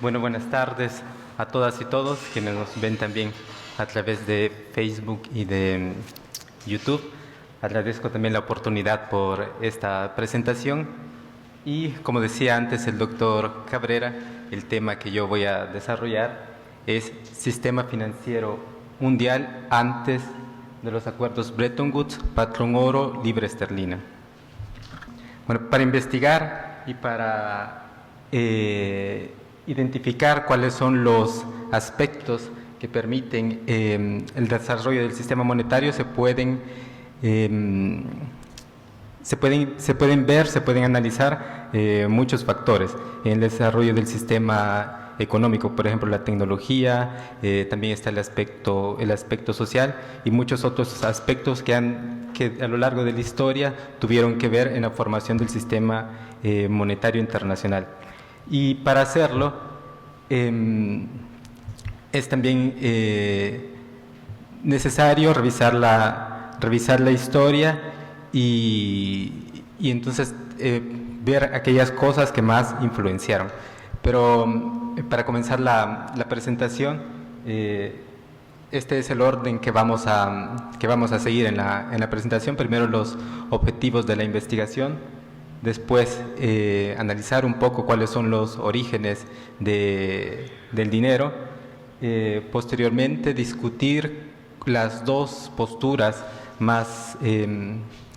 Bueno, buenas tardes a todas y todos quienes nos ven también a través de Facebook y de YouTube. Agradezco también la oportunidad por esta presentación y, como decía antes el doctor Cabrera, el tema que yo voy a desarrollar es Sistema Financiero Mundial antes de los acuerdos Bretton Woods, patrón oro, libra esterlina. Bueno, para investigar y para identificar cuáles son los aspectos que permiten el desarrollo del sistema monetario, se pueden analizar muchos factores en el desarrollo del sistema económico, por ejemplo la tecnología, también está el aspecto social y muchos otros aspectos que a lo largo de la historia tuvieron que ver en la formación del sistema monetario internacional. Y para hacerlo es también necesario revisar la historia y entonces ver aquellas cosas que más influenciaron. Pero para comenzar la presentación, este es el orden que vamos a seguir en la presentación. Primero los objetivos de la investigación, después analizar un poco cuáles son los orígenes del dinero, posteriormente discutir las dos posturas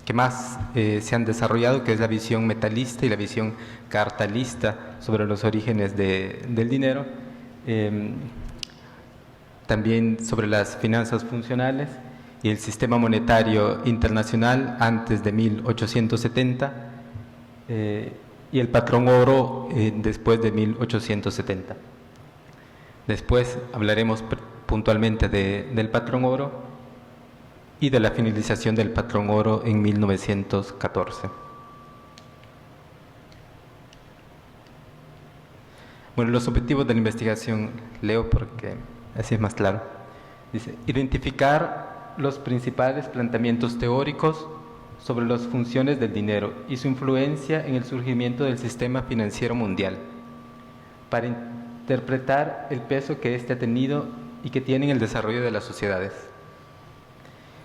que más se han desarrollado, que es la visión metalista y la visión cartalista sobre los orígenes del dinero, también sobre las finanzas funcionales y el sistema monetario internacional antes de 1870, y el patrón oro después de 1870. Después hablaremos puntualmente del patrón oro y de la finalización del patrón oro en 1914. Bueno, los objetivos de la investigación, leo porque así es más claro. Dice, identificar los principales planteamientos teóricos sobre las funciones del dinero y su influencia en el surgimiento del sistema financiero mundial, para interpretar el peso que éste ha tenido y que tiene en el desarrollo de las sociedades.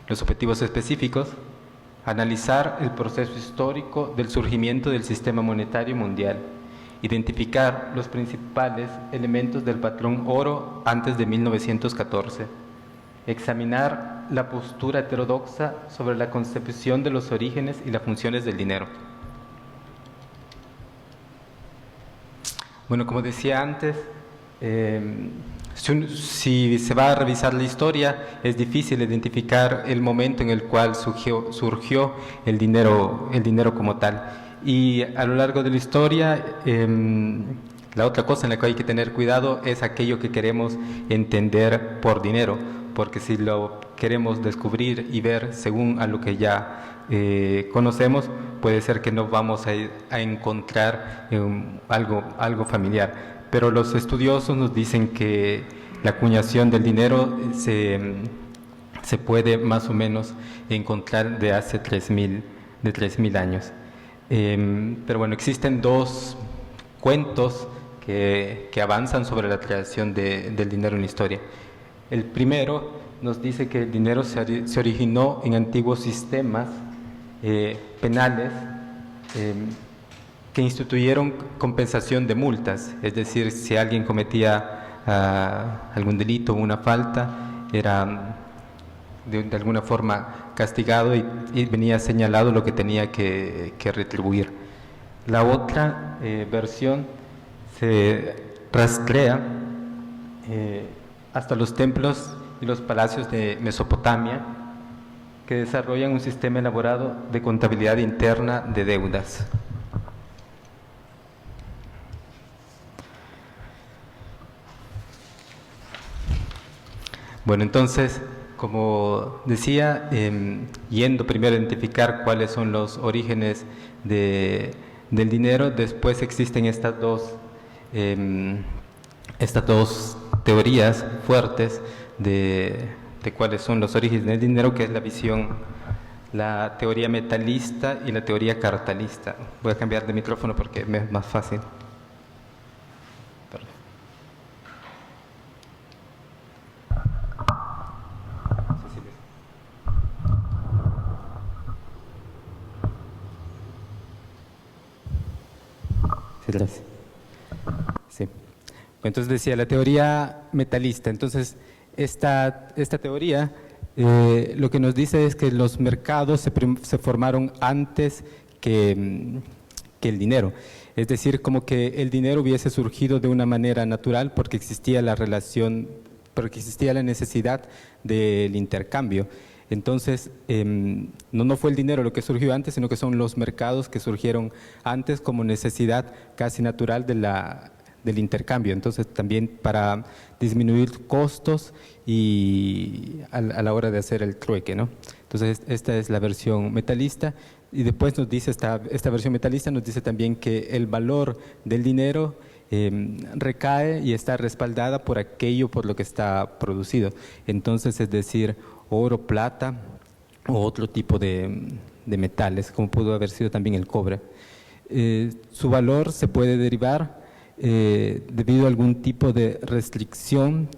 Los objetivos específicos: analizar el proceso histórico del surgimiento del sistema monetario mundial, identificar los principales elementos del patrón oro antes de 1914, examinar la postura heterodoxa sobre la concepción de los orígenes y las funciones del dinero. Bueno, como decía antes, si se va a revisar la historia, es difícil identificar el momento en el cual surgió el dinero como tal. Y a lo largo de la historia, la otra cosa en la que hay que tener cuidado es aquello que queremos entender por dinero, porque si lo queremos descubrir y ver según a lo que ya conocemos, puede ser que no vamos a encontrar algo familiar. Pero los estudiosos nos dicen que la acuñación del dinero se puede más o menos encontrar de hace 3.000 años. Pero bueno, existen dos cuentos que avanzan sobre la creación del dinero en la historia. El primero nos dice que el dinero se originó en antiguos sistemas penales que instituyeron compensación de multas, es decir, si alguien cometía algún delito o una falta, era de alguna forma castigado y venía señalado lo que tenía que retribuir. La otra versión se rastrea hasta los templos y los palacios de Mesopotamia, que desarrollan un sistema elaborado de contabilidad interna de deudas. Bueno, entonces, como decía, yendo primero a identificar cuáles son los orígenes del dinero, después existen estas dos teorías fuertes de cuáles son los orígenes del dinero, que es la teoría metalista y la teoría cartalista. Voy a cambiar de micrófono porque me es más fácil. Perdón. Gracias. Sí. Entonces decía, la teoría metalista. Entonces, esta teoría lo que nos dice es que los mercados se formaron antes que el dinero. Es decir, como que el dinero hubiese surgido de una manera natural porque existía la relación, porque existía la necesidad del intercambio. Entonces, no fue el dinero lo que surgió antes, sino que son los mercados que surgieron antes como necesidad casi natural del intercambio. Entonces, también para disminuir costos y a la hora de hacer el trueque, ¿no? Entonces, esta es la versión metalista. Y después nos dice, esta versión metalista nos dice también que el valor del dinero recae y está respaldada por aquello por lo que está producido. Entonces, es decir, oro, plata o otro tipo de metales, como pudo haber sido también el cobre. Su valor se puede derivar debido a algún tipo de restricción,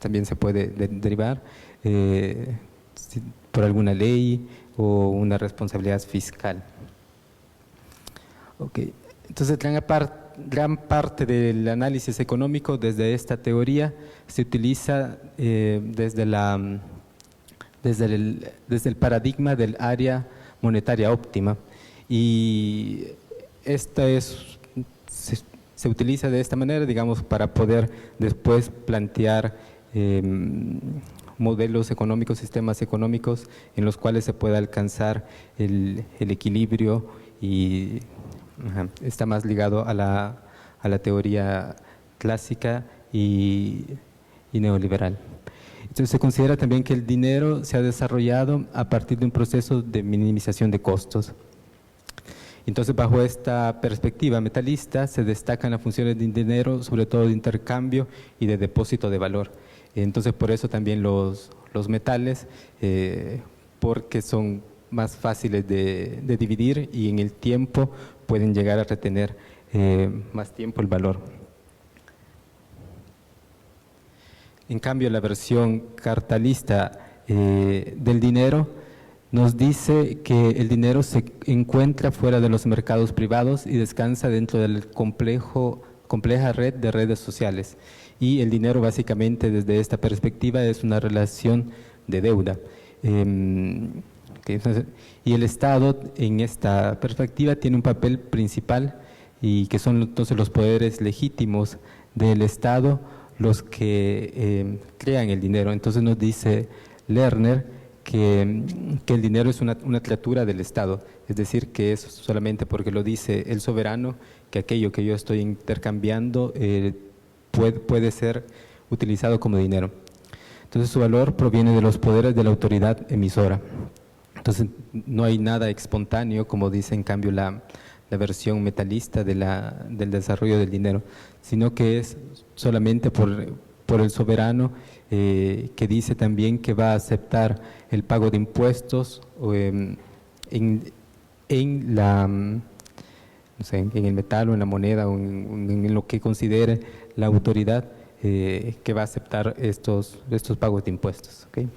también se puede derivar por alguna ley o una responsabilidad fiscal. Okay. Entonces, gran parte del análisis económico desde esta teoría se utiliza desde el paradigma del área monetaria óptima, y esta se utiliza de esta manera, digamos, para poder después plantear modelos económicos, sistemas económicos en los cuales se pueda alcanzar el equilibrio, y está más ligado a la teoría clásica y neoliberal. Entonces, se considera también que el dinero se ha desarrollado a partir de un proceso de minimización de costos. Entonces, bajo esta perspectiva metalista, se destacan las funciones del dinero, sobre todo de intercambio y de depósito de valor. Entonces, por eso también los metales, porque son más fáciles de dividir y en el tiempo pueden llegar a retener más tiempo el valor. En cambio, la versión cartalista del dinero nos dice que el dinero se encuentra fuera de los mercados privados y descansa dentro del compleja red de redes sociales. Y el dinero, básicamente, desde esta perspectiva, es una relación de deuda. Y el Estado, en esta perspectiva, tiene un papel principal, y que son entonces los poderes legítimos del Estado los que crean el dinero. Entonces nos dice Lerner que el dinero es una criatura del Estado, es decir, que es solamente porque lo dice el soberano que aquello que yo estoy intercambiando puede ser utilizado como dinero. Entonces, su valor proviene de los poderes de la autoridad emisora. Entonces, no hay nada espontáneo, como dice en cambio la versión metalista del desarrollo del dinero, sino que es solamente por el soberano, que dice también que va a aceptar el pago de impuestos en el metal o en la moneda o en lo que considere la autoridad, que va a aceptar estos pagos de impuestos. ¿Okay?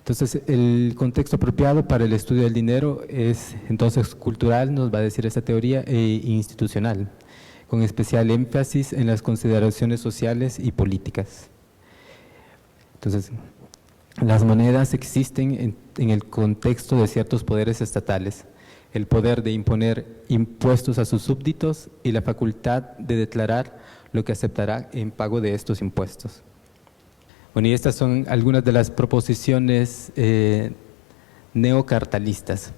Entonces, el contexto apropiado para el estudio del dinero es entonces cultural, nos va a decir esta teoría, e institucional, con especial énfasis en las consideraciones sociales y políticas. Entonces, las monedas existen en el contexto de ciertos poderes estatales, el poder de imponer impuestos a sus súbditos y la facultad de declarar lo que aceptará en pago de estos impuestos. Bueno, y estas son algunas de las proposiciones neocartalistas.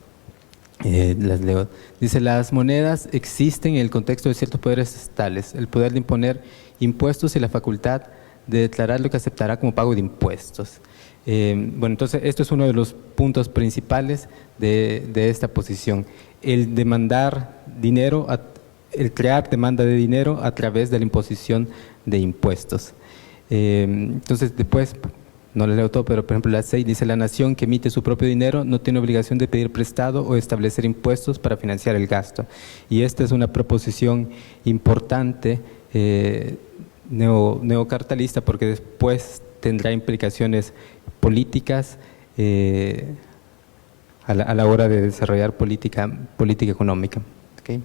Las leo. Dice, las monedas existen en el contexto de ciertos poderes estatales, el poder de imponer impuestos y la facultad de declarar lo que aceptará como pago de impuestos. Bueno, entonces esto es uno de los puntos principales de esta posición, el demandar dinero, el crear demanda de dinero a través de la imposición de impuestos. Entonces después, no le leo todo, pero por ejemplo la 6 dice, la nación que emite su propio dinero no tiene obligación de pedir prestado o establecer impuestos para financiar el gasto. Y esta es una proposición importante neocartalista, porque después tendrá implicaciones políticas a la hora de desarrollar política económica. ¿Okay?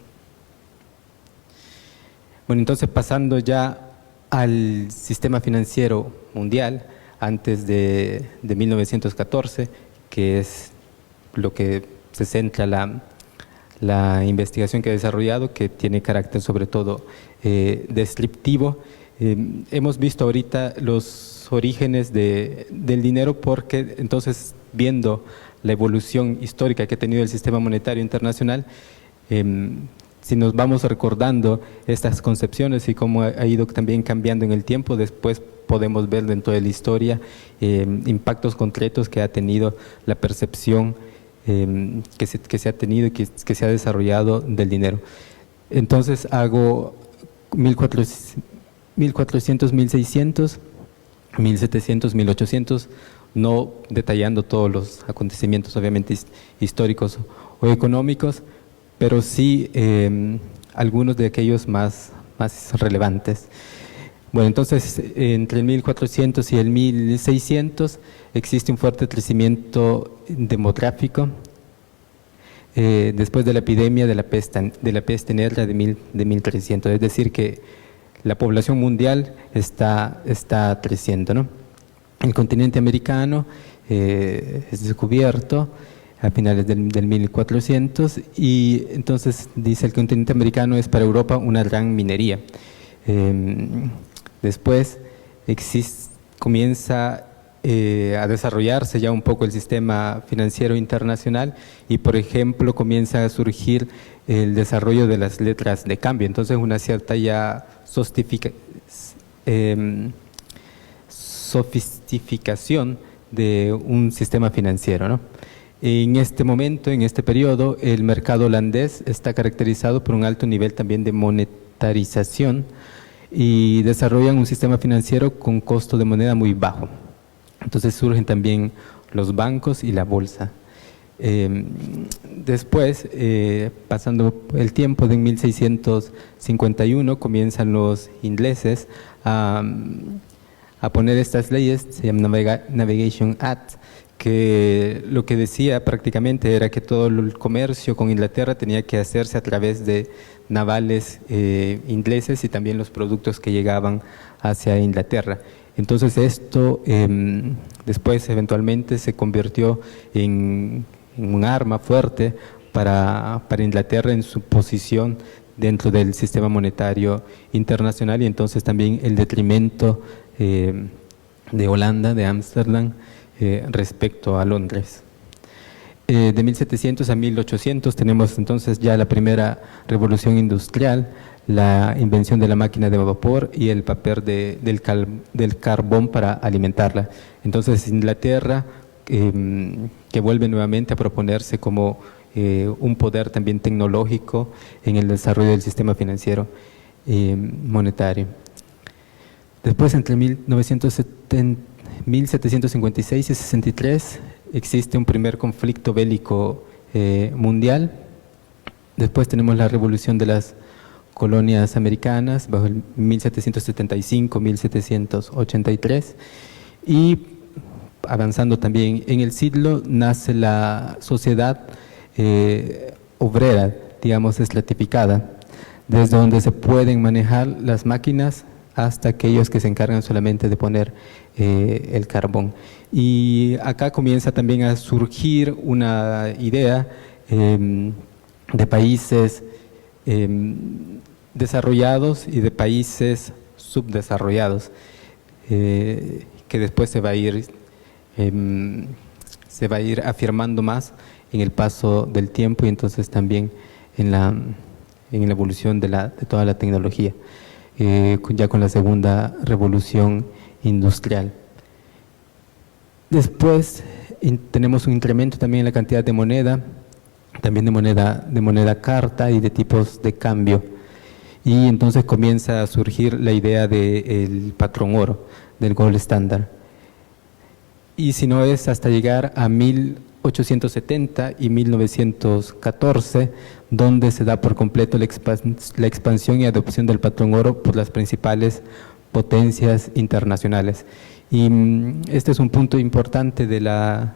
Bueno, entonces pasando ya al sistema financiero mundial antes de 1914, que es lo que se centra la investigación que he desarrollado, que tiene carácter sobre todo descriptivo. Hemos visto ahorita los orígenes del dinero porque entonces viendo la evolución histórica que ha tenido el sistema monetario internacional, si nos vamos recordando estas concepciones y cómo ha ido también cambiando en el tiempo, después podemos ver dentro de la historia impactos concretos que ha tenido la percepción que se ha tenido y que se ha desarrollado del dinero. Entonces hago 1400, 1600, 1700, 1800, no detallando todos los acontecimientos obviamente históricos o económicos, pero sí algunos de aquellos más relevantes. Bueno, entonces entre el 1400 y el 1600 existe un fuerte crecimiento demográfico después de la epidemia de la peste negra de 1300, es decir que la población mundial está creciendo, ¿no? El continente americano es descubierto a finales del 1400 y entonces dice el continente americano es para Europa una gran minería. Después comienza a desarrollarse ya un poco el sistema financiero internacional y, por ejemplo, comienza a surgir el desarrollo de las letras de cambio. Entonces, una cierta ya sofisticación de un sistema financiero, ¿no? En este momento, en este periodo, el mercado holandés está caracterizado por un alto nivel también de monetarización y desarrollan un sistema financiero con costo de moneda muy bajo. Entonces surgen también los bancos y la bolsa. Después, pasando el tiempo de 1651, comienzan los ingleses a poner estas leyes, se llama Navigation Act, que lo que decía prácticamente era que todo el comercio con Inglaterra tenía que hacerse a través de navales ingleses y también los productos que llegaban hacia Inglaterra. Entonces esto después eventualmente se convirtió en un arma fuerte para Inglaterra en su posición dentro del sistema monetario internacional y entonces también el detrimento de Holanda, de Ámsterdam, respecto a Londres. De 1700 a 1800 tenemos entonces ya la primera revolución industrial, la invención de la máquina de vapor y el papel del carbón para alimentarla. Entonces Inglaterra, que vuelve nuevamente a proponerse como un poder también tecnológico en el desarrollo del sistema financiero monetario. Después, entre 1756 y 63, existe un primer conflicto bélico mundial. Después tenemos la revolución de las colonias americanas bajo el 1775-1783 y avanzando también en el siglo nace la sociedad obrera, digamos estratificada, desde donde se pueden manejar las máquinas hasta aquellos que se encargan solamente de poner el carbón. Y acá comienza también a surgir una idea de países desarrollados y de países subdesarrollados, que después se va a ir afirmando más en el paso del tiempo y entonces también en la evolución de toda la tecnología, ya con la segunda revolución industrial. Después tenemos un incremento también en la cantidad de moneda, también de moneda carta y de tipos de cambio. Y entonces comienza a surgir la idea del patrón oro, del gold standard. Y si no es hasta llegar a 1870 y 1914, donde se da por completo la expansión y adopción del patrón oro por las principales potencias internacionales. Y este es un punto importante de la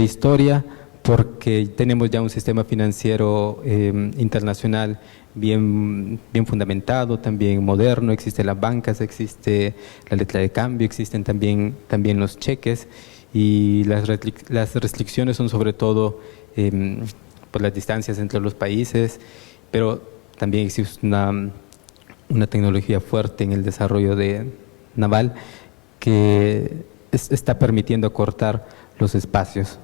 historia, porque tenemos ya un sistema financiero internacional bien fundamentado, también moderno, existen las bancas, existe la letra de cambio, existen también los cheques, y las restricciones son sobre todo por las distancias entre los países, pero también existe una tecnología fuerte en el desarrollo naval que está permitiendo acortar los espacios.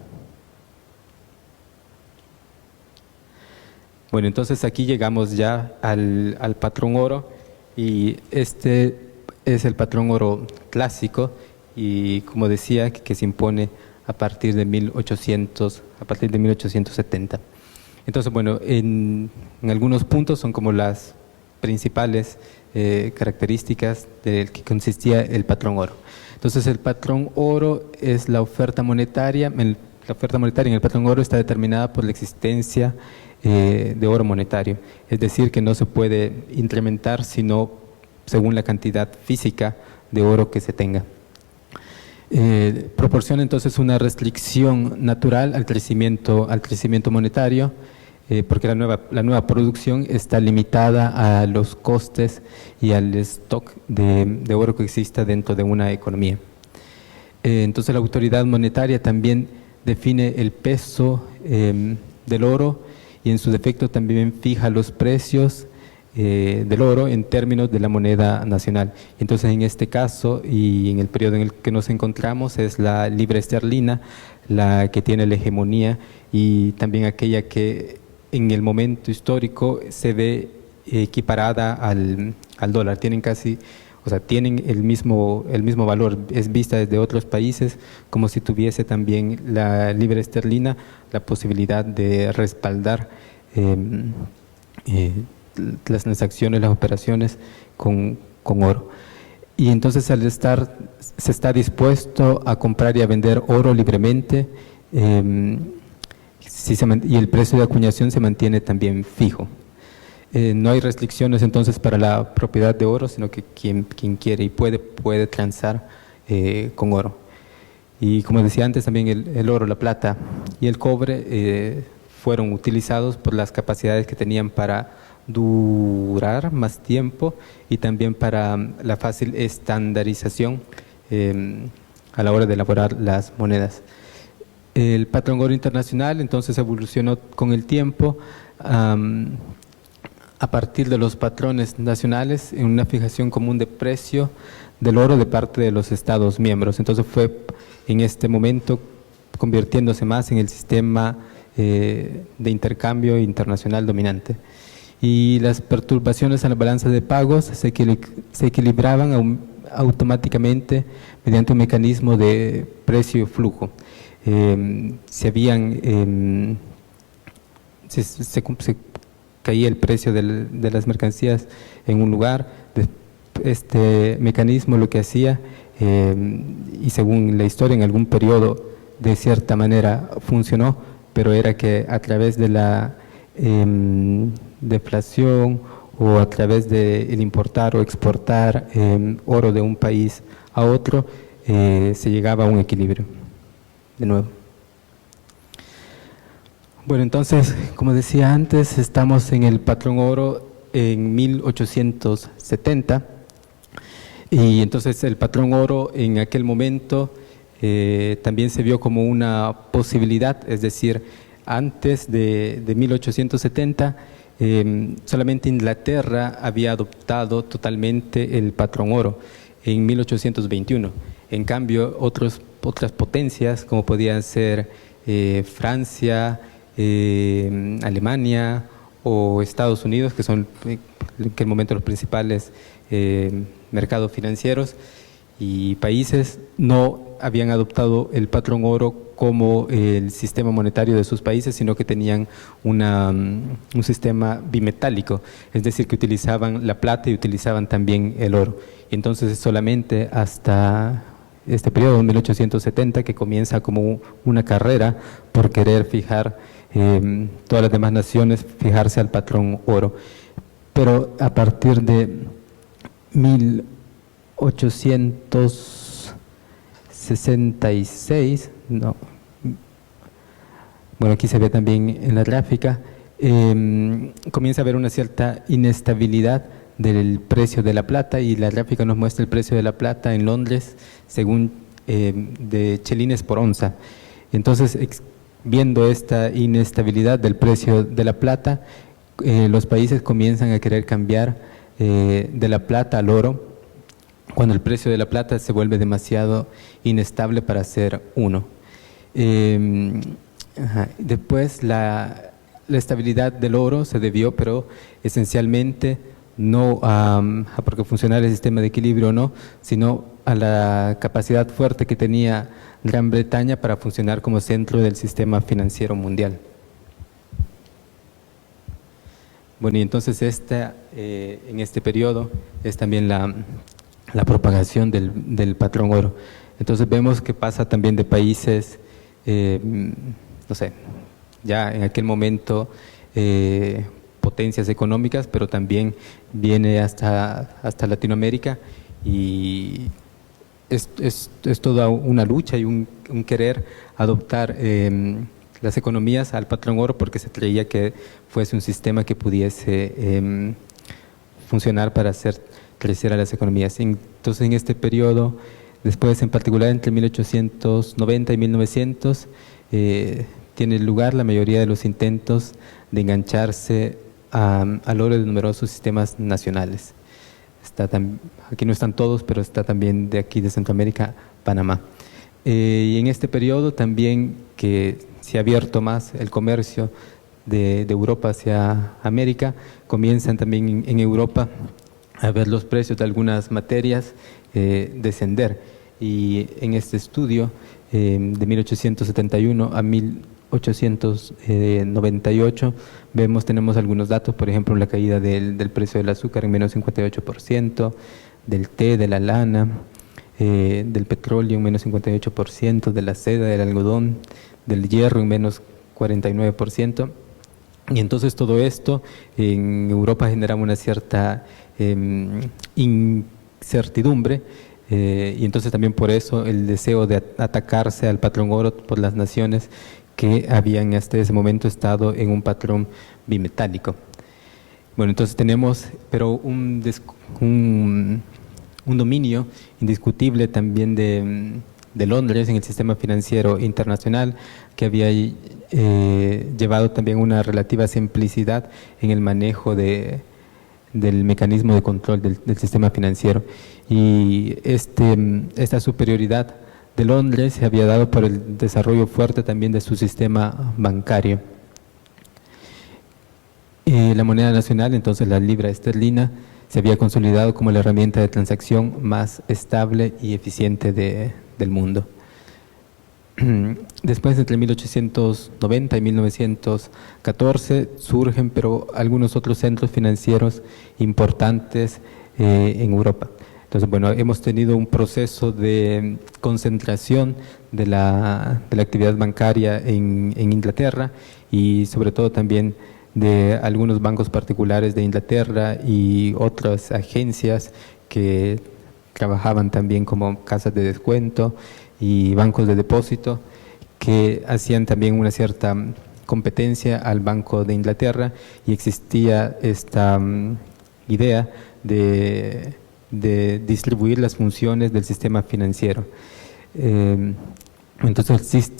Bueno, entonces aquí llegamos ya al patrón oro, y este es el patrón oro clásico, y como decía, que se impone a partir de 1870. Entonces, bueno, en algunos puntos son como las principales características del que consistía el patrón oro. Entonces, el patrón oro es la oferta monetaria. La oferta monetaria en el patrón oro está determinada por la existencia de oro monetario, es decir, que no se puede incrementar sino según la cantidad física de oro que se tenga. Proporciona entonces una restricción natural al crecimiento monetario, porque la nueva producción está limitada a los costes y al stock de oro que exista dentro de una economía. Entonces la autoridad monetaria también define el peso del oro, y en su defecto también fija los precios del oro en términos de la moneda nacional. Entonces, en este caso y en el periodo en el que nos encontramos, es la libra esterlina la que tiene la hegemonía, y también aquella que en el momento histórico se ve equiparada al dólar. Tienen tienen el mismo valor, es vista desde otros países como si tuviese también la libra esterlina la posibilidad de respaldar las transacciones, las operaciones con oro. Y entonces se está dispuesto a comprar y a vender oro libremente, y el precio de acuñación se mantiene también fijo. No hay restricciones entonces para la propiedad de oro, sino que quien quiere y puede transar con oro. Y como decía antes, también el oro, la plata y el cobre fueron utilizados por las capacidades que tenían para durar más tiempo, y también para la fácil estandarización a la hora de elaborar las monedas. El patrón oro internacional entonces evolucionó con el tiempo a partir de los patrones nacionales en una fijación común de precio del oro de parte de los Estados miembros. Entonces fue en este momento convirtiéndose más en el sistema de intercambio internacional dominante. Y las perturbaciones en la balanza de pagos se equilibraban automáticamente mediante un mecanismo de precio y flujo. Se caía el precio de las mercancías en un lugar. Este mecanismo lo que hacía, y según la historia en algún periodo de cierta manera funcionó, pero era que a través de la deflación o a través de el importar o exportar oro de un país a otro, se llegaba a un equilibrio de nuevo. Bueno, entonces, como decía antes, estamos en el patrón oro en 1870, y entonces el patrón oro en aquel momento también se vio como una posibilidad, es decir, antes de 1870 solamente Inglaterra había adoptado totalmente el patrón oro en 1821. En cambio, otras potencias como podían ser Francia, Alemania o Estados Unidos, que son en aquel momento los principales mercados financieros y países, no habían adoptado el patrón oro como el sistema monetario de sus países, sino que tenían un sistema bimetálico, es decir, que utilizaban la plata y utilizaban también el oro. Y entonces solamente hasta este periodo, 1870, que comienza como una carrera por querer fijar todas las demás naciones, fijarse al patrón oro. Pero a partir de 1866, bueno, aquí se ve también en la gráfica, comienza a haber una cierta inestabilidad del precio de la plata, y la gráfica nos muestra el precio de la plata en Londres según de chelines por onza. Entonces, viendo esta inestabilidad del precio de la plata, los países comienzan a querer cambiar de la plata al oro, cuando el precio de la plata se vuelve demasiado inestable para ser uno. Después la estabilidad del oro se debió, pero esencialmente no a porque funcionara el sistema de equilibrio o no, sino a la capacidad fuerte que tenía Gran Bretaña para funcionar como centro del sistema financiero mundial. Bueno, y entonces en este periodo es también la propagación del patrón oro. Entonces vemos que pasa también de países, no sé, ya en aquel momento potencias económicas, pero también viene hasta Latinoamérica, y es toda una lucha y un querer adoptar las economías al patrón oro, porque se creía que fuese un sistema que pudiese funcionar para hacer crecer a las economías. Entonces, en este periodo, después en particular entre 1890 y 1900, tiene lugar la mayoría de los intentos de engancharse al oro de numerosos sistemas nacionales. Aquí no están todos, pero está también de aquí de Centroamérica, Panamá. Y en este periodo también que se ha abierto más el comercio de Europa hacia América, comienzan también en Europa a ver los precios de algunas materias descender. Y en este estudio de 1871 a 1898 tenemos algunos datos, por ejemplo, la caída del precio del azúcar en menos 58%, del té, de la lana, del petróleo en menos 58%, de la seda, del algodón, del hierro en menos 49%. Y entonces todo esto en Europa generaba una cierta incertidumbre, y entonces también por eso el deseo de atacarse al patrón oro por las naciones que habían hasta ese momento estado en un patrón bimetálico. Bueno, entonces tenemos pero un dominio indiscutible también de Londres en el sistema financiero internacional, que había llevado también una relativa simplicidad en el manejo del mecanismo de control del sistema financiero. Y esta superioridad de Londres se había dado por el desarrollo fuerte también de su sistema bancario. La moneda nacional, entonces la libra esterlina, se había consolidado como la herramienta de transacción más estable y eficiente del mundo. Después, entre 1890 y 1914, surgen pero algunos otros centros financieros importantes en Europa. Entonces, bueno, hemos tenido un proceso de concentración de la actividad bancaria en Inglaterra, y sobre todo también de algunos bancos particulares de Inglaterra y otras agencias que trabajaban también como casas de descuento y bancos de depósito, que hacían también una cierta competencia al Banco de Inglaterra, y existía esta idea de distribuir las funciones del sistema financiero. Entonces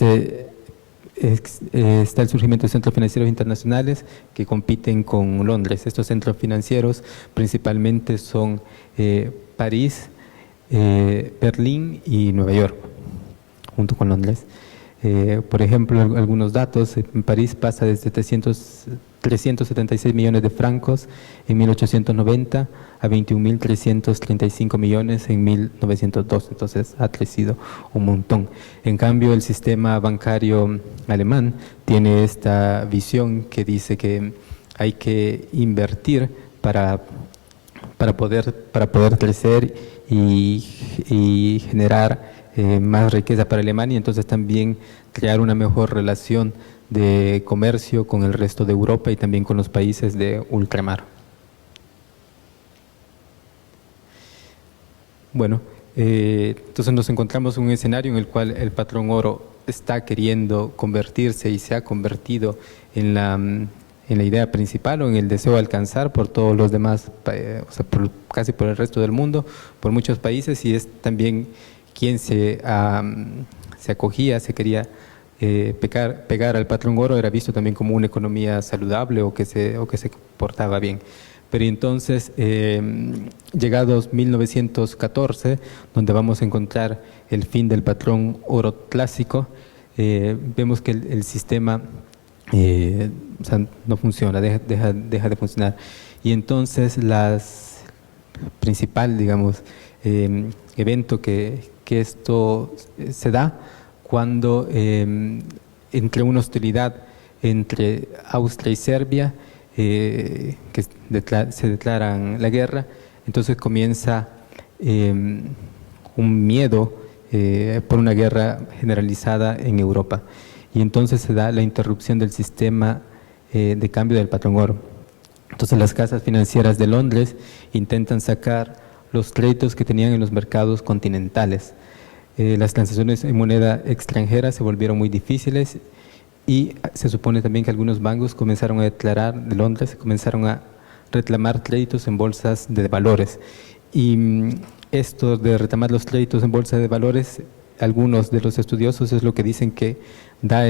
está el surgimiento de centros financieros internacionales que compiten con Londres. Estos centros financieros principalmente son París, Berlín y Nueva York, junto con Londres. Por ejemplo, algunos datos: en París pasa desde 376 millones de francos en 1890 a 21.335 millones en 1902, entonces ha crecido un montón. En cambio, el sistema bancario alemán tiene esta visión que dice que hay que invertir para poder crecer y generar más riqueza para Alemania, y entonces también crear una mejor relación de comercio con el resto de Europa y también con los países de ultramar. Bueno, entonces nos encontramos en un escenario en el cual el patrón oro está queriendo convertirse y se ha convertido en en la idea principal o en el deseo de alcanzar por todos los demás, o sea, casi por el resto del mundo, por muchos países, y es también quien se acogía, se quería pegar al patrón oro, era visto también como una economía saludable o que se portaba bien. Pero entonces, llegados 1914, donde vamos a encontrar el fin del patrón oro clásico, vemos que el sistema o sea, no funciona, deja de funcionar. Y entonces, principal, digamos, evento que esto se da cuando entre una hostilidad entre Austria y Serbia, que se declaran la guerra, entonces comienza un miedo por una guerra generalizada en Europa. Y entonces se da la interrupción del sistema de cambio del patrón oro. Entonces las casas financieras de Londres intentan sacar los créditos que tenían en los mercados continentales. Las transacciones en moneda extranjera se volvieron muy difíciles y se supone también que algunos bancos comenzaron a declarar de Londres, comenzaron a reclamar créditos en bolsas de valores. Y esto de reclamar los créditos en bolsa de valores, algunos de los estudiosos es lo que dicen que da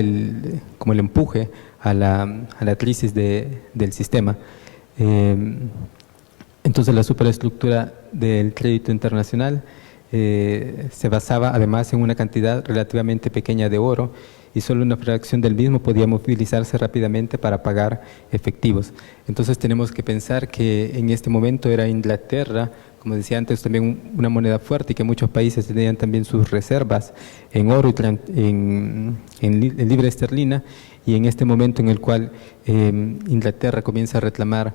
como el empuje a la crisis del sistema. Entonces la superestructura del crédito internacional se basaba además en una cantidad relativamente pequeña de oro y solo una fracción del mismo podía movilizarse rápidamente para pagar efectivos. Entonces tenemos que pensar que en este momento era Inglaterra, como decía antes, también una moneda fuerte y que muchos países tenían también sus reservas en oro y en libra esterlina, y en este momento en el cual Inglaterra comienza a reclamar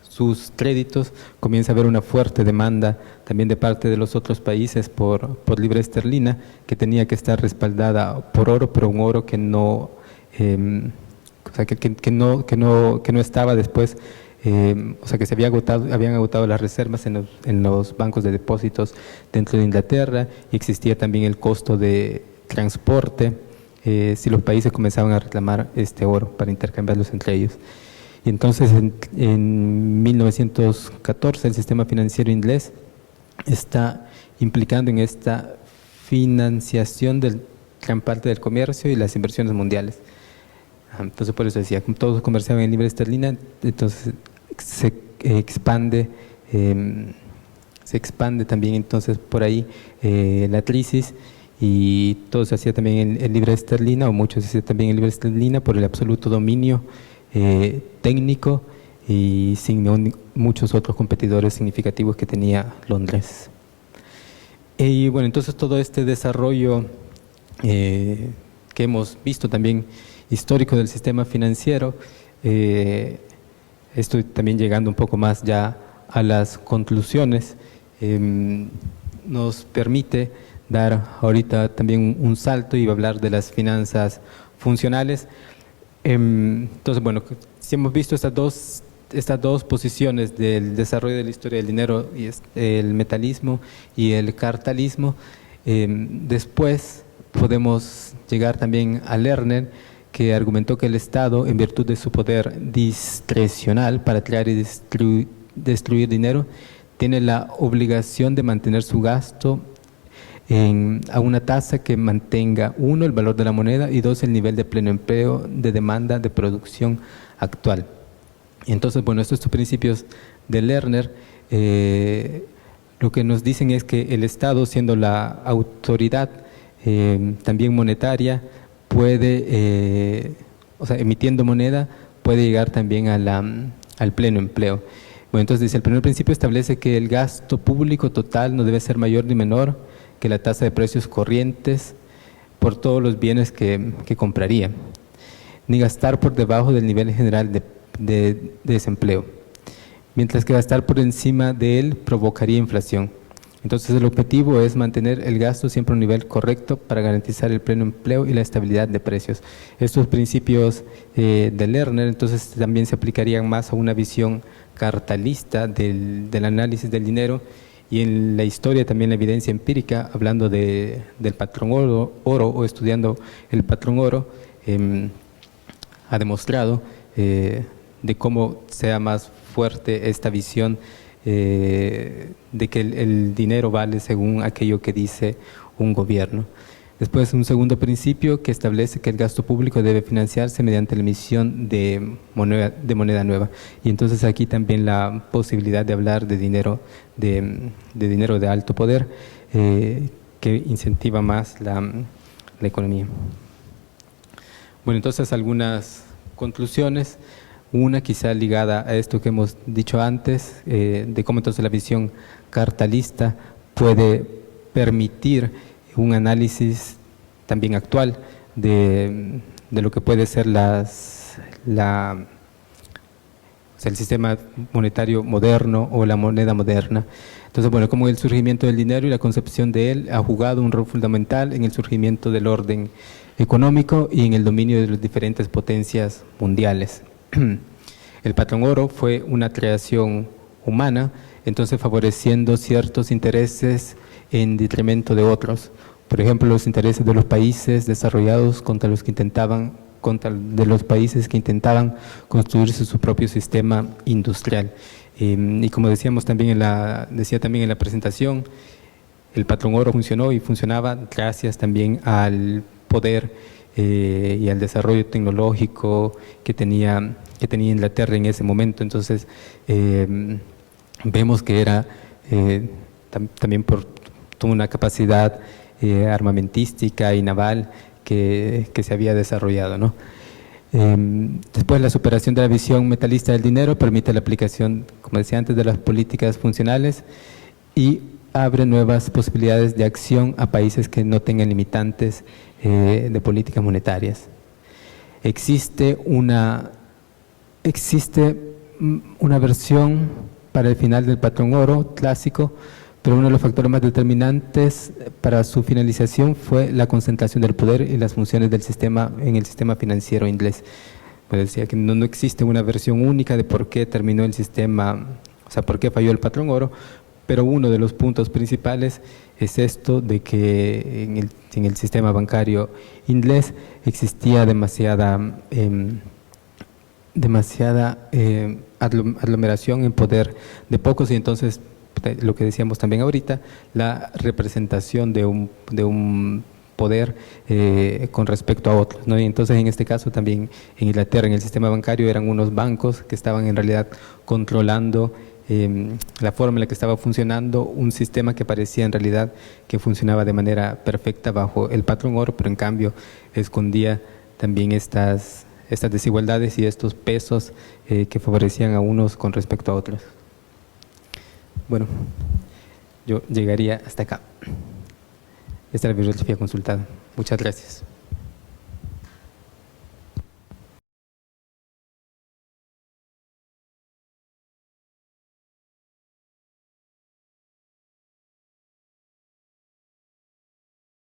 sus créditos, comienza a haber una fuerte demanda también de parte de los otros países por libra esterlina, que tenía que estar respaldada por oro, pero un oro que no, o sea, que no estaba después, o sea, que se habían agotado las reservas en los bancos de depósitos dentro de Inglaterra, y existía también el costo de transporte si los países comenzaban a reclamar este oro para intercambiarlos entre ellos. Y entonces en 1914 el sistema financiero inglés está implicando en esta financiación de gran parte del comercio y las inversiones mundiales. Entonces por eso decía, como todos comerciaban en libra esterlina, entonces se expande también entonces por ahí la crisis, y todo se hacía también en libra esterlina, o mucho se hacía también en libra esterlina por el absoluto dominio técnico y sin muchos otros competidores significativos que tenía Londres. Y bueno, entonces todo este desarrollo que hemos visto también histórico del sistema financiero, estoy también llegando un poco más ya a las conclusiones, nos permite dar ahorita también un salto y hablar de las finanzas funcionales. Entonces, bueno, si hemos visto estas dos posiciones del desarrollo de la historia del dinero, y el metalismo y el cartalismo, después podemos llegar también a Lerner, que argumentó que el Estado, en virtud de su poder discrecional para crear y destruir dinero, tiene la obligación de mantener su gasto a una tasa que mantenga, 1, el valor de la moneda, y 2, el nivel de pleno empleo de demanda de producción actual. Entonces, bueno, estos principios de Lerner lo que nos dicen es que el Estado, siendo la autoridad también monetaria, puede, o sea, emitiendo moneda, puede llegar también al pleno empleo. Bueno, entonces dice, el primer principio establece que el gasto público total no debe ser mayor ni menor que la tasa de precios corrientes por todos los bienes que compraría, ni gastar por debajo del nivel general de desempleo, mientras que gastar por encima de él provocaría inflación. Entonces el objetivo es mantener el gasto siempre a un nivel correcto para garantizar el pleno empleo y la estabilidad de precios. Estos principios de Lerner entonces también se aplicarían más a una visión cartalista del análisis del dinero, y en la historia también la evidencia empírica, hablando del patrón oro o estudiando el patrón oro, ha demostrado de cómo sea más fuerte esta visión de que el dinero vale según aquello que dice un gobierno. Después, un segundo principio que establece que el gasto público debe financiarse mediante la emisión de moneda nueva. Y entonces aquí también la posibilidad de hablar de dinero de alto poder que incentiva más la economía. Bueno, entonces algunas conclusiones. Una quizá ligada a esto que hemos dicho antes, de cómo entonces la visión cartalista puede permitir un análisis también actual de lo que puede ser el sistema monetario moderno o la moneda moderna. Entonces, bueno, como el surgimiento del dinero y la concepción de él ha jugado un rol fundamental en el surgimiento del orden económico y en el dominio de las diferentes potencias mundiales. El patrón oro fue una creación humana, entonces favoreciendo ciertos intereses en detrimento de otros. Por ejemplo, los intereses de los países desarrollados contra los países que intentaban construirse su propio sistema industrial. Y como decíamos también decía también en la presentación, el patrón oro funcionó y funcionaba gracias también al poder y al desarrollo tecnológico que tenía Inglaterra en ese momento. Entonces, vemos que era también tuvo una capacidad armamentística y naval que se había desarrollado, ¿no? Después, la superación de la visión metalista del dinero permite la aplicación, como decía antes, de las políticas funcionales y abre nuevas posibilidades de acción a países que no tengan limitantes de políticas monetarias. Existe una versión para el final del patrón oro clásico, pero uno de los factores más determinantes para su finalización fue la concentración del poder y las funciones del sistema en el sistema financiero inglés. Pues decía que no existe una versión única de por qué terminó el sistema, o sea, por qué falló el patrón oro, pero uno de los puntos principales es esto de que en el sistema bancario inglés existía demasiada aglomeración en poder de pocos, y entonces lo que decíamos también ahorita, la representación de un poder con respecto a otros, ¿no? Y entonces en este caso también en Inglaterra, en el sistema bancario, eran unos bancos que estaban en realidad controlando la forma en la que estaba funcionando un sistema que parecía en realidad que funcionaba de manera perfecta bajo el patrón oro, pero en cambio escondía también estas desigualdades y estos pesos que favorecían a unos con respecto a otros. Bueno, yo llegaría hasta acá. Esta es la bibliografía consultada. Muchas gracias.